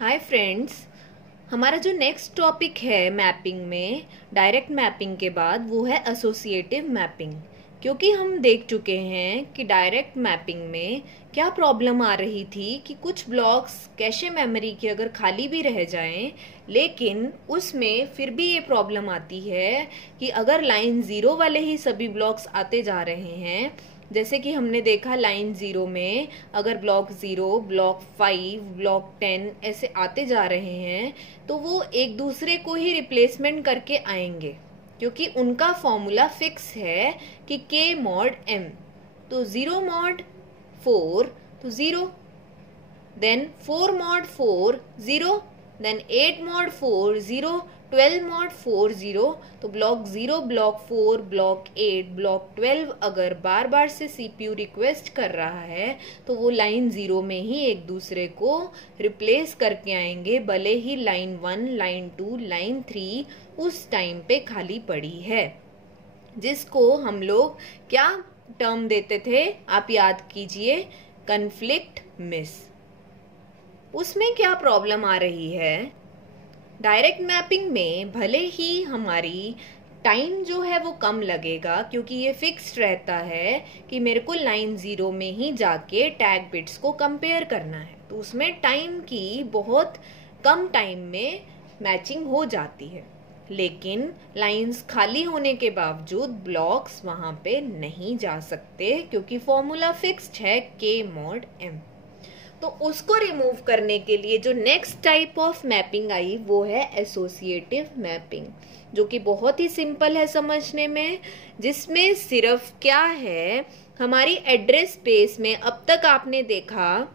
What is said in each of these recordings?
Hi friends. हमारा जो next topic है मैपिंग में, डायरेक्ट मैपिंग के बाद, वो है एसोसिएटिव मैपिंग। क्योंकि हम देख चुके हैं कि डायरेक्ट मैपिंग में क्या प्रॉब्लम आ रही थी कि कुछ ब्लॉक्स कैशे मेमोरी के अगर खाली भी रह जाएं, लेकिन उसमें फिर भी ये प्रॉब्लम आती है कि अगर लाइन ज़ीरो वाले ही सभी ब्लॉक्स आते जा रहे हैं, जैसे कि हमने देखा लाइन ज़ीरो में अगर ब्लॉक 0, ब्लॉक 5, ब्लॉक 10 ऐसे आते जा रहे हैं, तो वो एक दूसरे को ही रिप्लेसमेंट करके आएंगे, क्योंकि उनका फॉर्मूला फिक्स है कि k mod m। तो 0 mod 4 तो 0, then 4 mod 4 0, then 8 mod 4 0, 12 mod 4 0। तो ब्लॉक 0, ब्लॉक 4, ब्लॉक 8, ब्लॉक 12 अगर बार बार से सीपीयू रिक्वेस्ट कर रहा है तो वो लाइन 0 में ही एक दूसरे को रिप्लेस करके आएंगे, भले ही लाइन 1, लाइन 2, लाइन 3 उस टाइम पे खाली पड़ी है, जिसको हम लोग क्या टर्म देते थे, आप याद कीजिए, कन्फ्लिक्ट मिस। उसमें क्या प्रॉब्लम आ रही है, डायरेक्ट मैपिंग में भले ही हमारी टाइम जो है वो कम लगेगा, क्योंकि ये फिक्स्ड रहता है कि मेरे को लाइन 0 में ही जाके टैग बिट्स को कंपेयर करना है, तो उसमें टाइम की बहुत कम टाइम में मैचिंग हो जाती है। लेकिन लाइंस खाली होने के बावजूद ब्लॉक्स वहां पे नहीं जा सकते, क्योंकि फॉर्मूला फिक्स्ड है k mod m। तो उसको रिमूव करने के लिए जो नेक्स्ट टाइप ऑफ मैपिंग आई वो है एसोसिएटिव मैपिंग, जो कि बहुत ही सिंपल है समझने में, जिसमें सिर्फ क्या है, हमारी एड्रेस स्पेस में अब तक आपने देखा,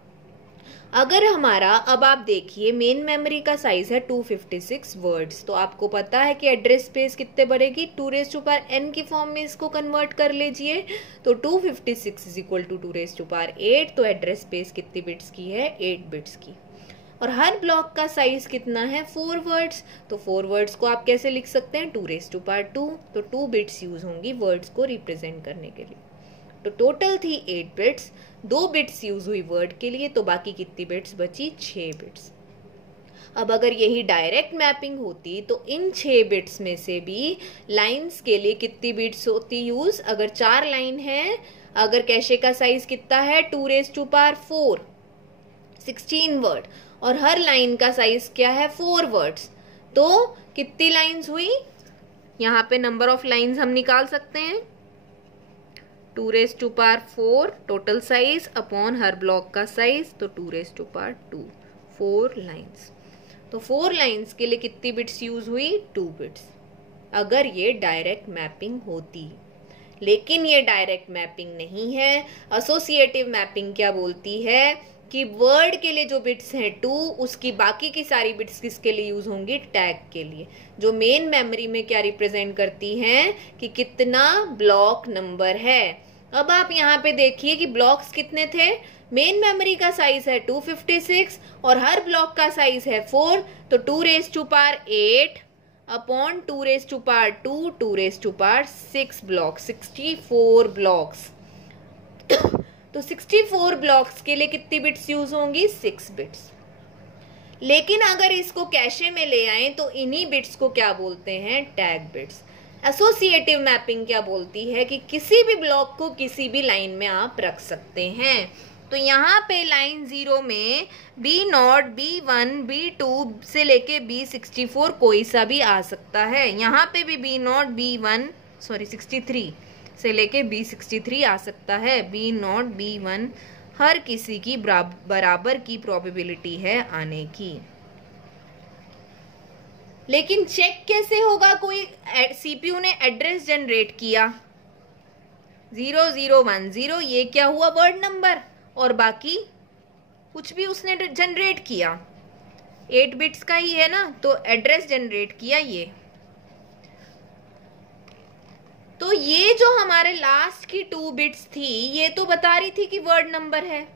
अगर हमारा, अब आप देखिए मेन मेमोरी का साइज है 256 वर्ड्स, तो आपको पता है कि एड्रेस स्पेस कितने बढ़ेगी, 2n की फॉर्म में इसको कन्वर्ट कर लीजिए, तो 256 इज इक्वल टू 2^8। तो एड्रेस स्पेस कितनी बिट्स की है, 8 बिट्स की। और हर ब्लॉक का साइज कितना है, 4 वर्ड्स, तो 4 वर्ड्स को आप कैसे लिख सकते हैं, 2^2, तो 2 बिट्स यूज होंगी वर्ड्स को रिप्रेजेंट करने के लिए। तो टोटल थी 8 बिट्स, 2 बिट्स यूज हुई वर्ड के लिए, तो बाकी कितनी बिट्स बची, 6 बिट्स। अब अगर यही डायरेक्ट मैपिंग होती तो इन 6 बिट्स में से भी लाइंस के लिए कितनी बिट्स होती यूज, अगर 4 लाइन है, अगर कैशे का साइज कितना है 2^4, 16 वर्ड, और हर लाइन का साइज क्या है 4 वर्ड्स, तो कितनी लाइंस हुई, यहाँ पे नंबर ऑफ लाइंस हम निकाल सकते हैं, 2^4 total size upon her block का साइज, तो 2^2, 4 लाइंस। तो 4 लाइंस के लिए कितनी बिट्स यूज हुई, 2 बिट्स, अगर ये डायरेक्ट मैपिंग होती। लेकिन ये डायरेक्ट मैपिंग नहीं है। एसोसिएटिव मैपिंग क्या बोलती है कि वर्ड के लिए जो बिट्स हैं 2, उसकी बाकी की सारी बिट्स किसके लिए यूज होंगी, टैग के लिए, जो मेन मेमोरी में क्या रिप्रेजेंट करती हैं कि कितना ब्लॉक नंबर है। अब आप यहाँ पे देखिए कि ब्लॉक्स कितने थे, मेन मेमोरी का साइज है 256 और हर ब्लॉक का साइज है 4, तो 2^8 अपॉन 2^2, 2^6 ब्लॉक, 64 ब्लॉक्स। तो 64 ब्लॉक्स के लिए कितनी बिट्स यूज होंगी, 6 बिट्स। लेकिन अगर इसको कैशे में ले आए तो इन्हीं बिट्स को क्या बोलते हैं, टैग बिट्स। एसोसिएटिव मैपिंग क्या बोलती है कि किसी भी ब्लॉक को किसी भी लाइन में आप रख सकते हैं। तो यहाँ पे लाइन 0 में B0, B1, B2 से लेके B64 कोई सा भी आ सकता है। यहाँ पे भी B0, B1 63 से लेके B63 आ सकता है। B0, B1 हर किसी की बराबर की प्रोबेबिलिटी है आने की। लेकिन चेक कैसे होगा, कोई सीपीयू ने एड्रेस जनरेट किया 0010, ये क्या हुआ, वर्ड नंबर, और बाकी कुछ भी उसने जनरेट किया, 8 बिट्स का ही है ना, तो एड्रेस जनरेट किया ये। तो ये जो हमारे लास्ट की 2 बिट्स थी, ये तो बता रही थी कि वर्ड नंबर है,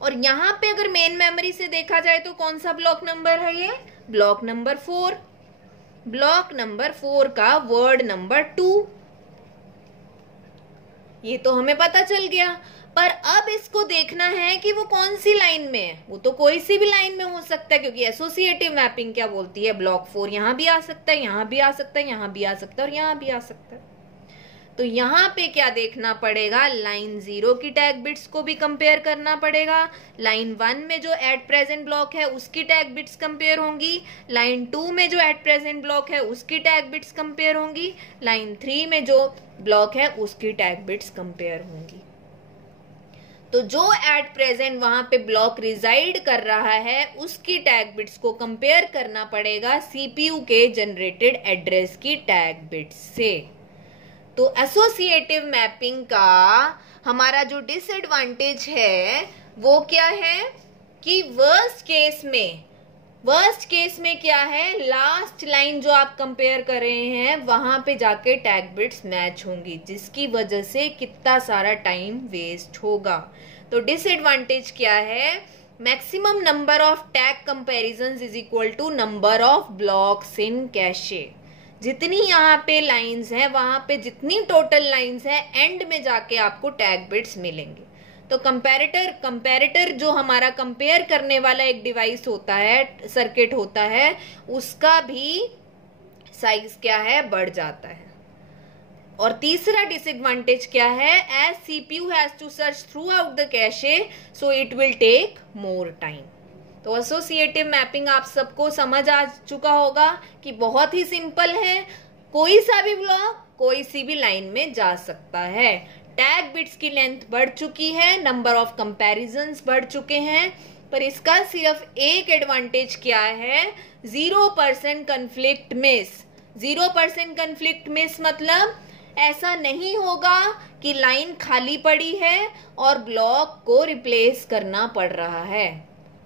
और यहाँ पे अगर मेन मेमोरी से देखा जाए तो कौन सा ब्लॉक नंबर है, ये ब्लॉक नंबर 4, ब्लॉक नंबर 4 का वर्ड नंबर 2, ये तो हमें पता चल गया। पर अब इसको देखना है कि वो कौन सी लाइन में है। वो तो कोई सी भी लाइन में हो सकता है, क्योंकि एसोसिएटिव मैपिंग क्या बोलती है, ब्लॉक 4 यहाँ भी आ सकता है, यहाँ भी आ सकता है, यहाँ भी आ सकता है और यहाँ भी आ सकता है। तो यहाँ पे क्या देखना पड़ेगा, लाइन 0 की टैग बिट्स को भी कंपेयर करना पड़ेगा। लाइन 1 में जो एट प्रेजेंट ब्लॉक है उसकी टैग बिट्स कंपेयर होंगी, लाइन 2 में जो एट प्रेजेंट ब्लॉक है उसकी टैग बिट्स कंपेयर होंगी, लाइन 3 में जो ब्लॉक है उसकी टैग बिट्स कंपेयर होंगी। तो जो एट प्रेजेंट वहां पे ब्लॉक रिजाइड कर रहा है उसकी टैग बिट्स को कंपेयर करना पड़ेगा सीपीयू के जनरेटेड एड्रेस की टैग बिट्स से। तो एसोसिएटिव मैपिंग का हमारा जो डिसएडवांटेज है वो क्या है कि वर्स्ट केस में क्या है, लास्ट लाइन जो आप कंपेयर कर रहे हैं वहां पे जाके टैग बिट्स मैच होंगी, जिसकी वजह से कितना सारा टाइम वेस्ट होगा। तो डिसएडवांटेज क्या है, maximum number of tag comparisons is equal to number of blocks in cache. जितनी यहाँ पे लाइंस हैं वहां पे जितनी टोटल लाइंस हैं एंड में जाके आपको टैग बिट्स मिलेंगे। तो कंपैरेटर जो हमारा कंपेयर करने वाला एक डिवाइस होता है, सर्किट होता है, उसका भी साइज क्या है, बढ़ जाता है। और तीसरा डिसएडवांटेज क्या है, as CPU has to search throughout the cache so it will take more time. तो एसोसिएटिव मैपिंग आप सबको समझ आ चुका होगा कि बहुत ही सिंपल है, कोई सा भी ब्लॉक कोई सी भी लाइन में जा सकता है। टैग बिट्स की लेंथ बढ़ चुकी है, नंबर ऑफ कंपैरिजंस बढ़ चुके हैं, पर इसका सिर्फ एक एडवांटेज क्या है, 0% कन्फ्लिक्ट मिस। 0% कन्फ्लिक्ट मिस मतलब ऐसा नहीं होगा कि लाइन खाली पड़ी है और ब्लॉक को रिप्लेस करना पड़ रहा है।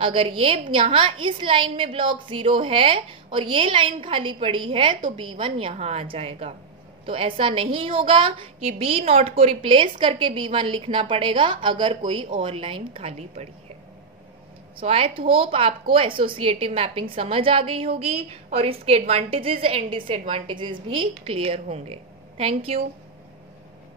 अगर ये यहाँ इस लाइन में ब्लॉक 0 है और ये लाइन खाली पड़ी है तो B1 यहाँ आ जाएगा। तो ऐसा नहीं होगा कि B0 को रिप्लेस करके B1 लिखना पड़ेगा अगर कोई और लाइन खाली पड़ी है। सो आई होप आपको एसोसिएटिव मैपिंग समझ आ गई होगी और इसके एडवांटेजेस एंड डिसएडवांटेजेस भी क्लियर होंगे। Thank you.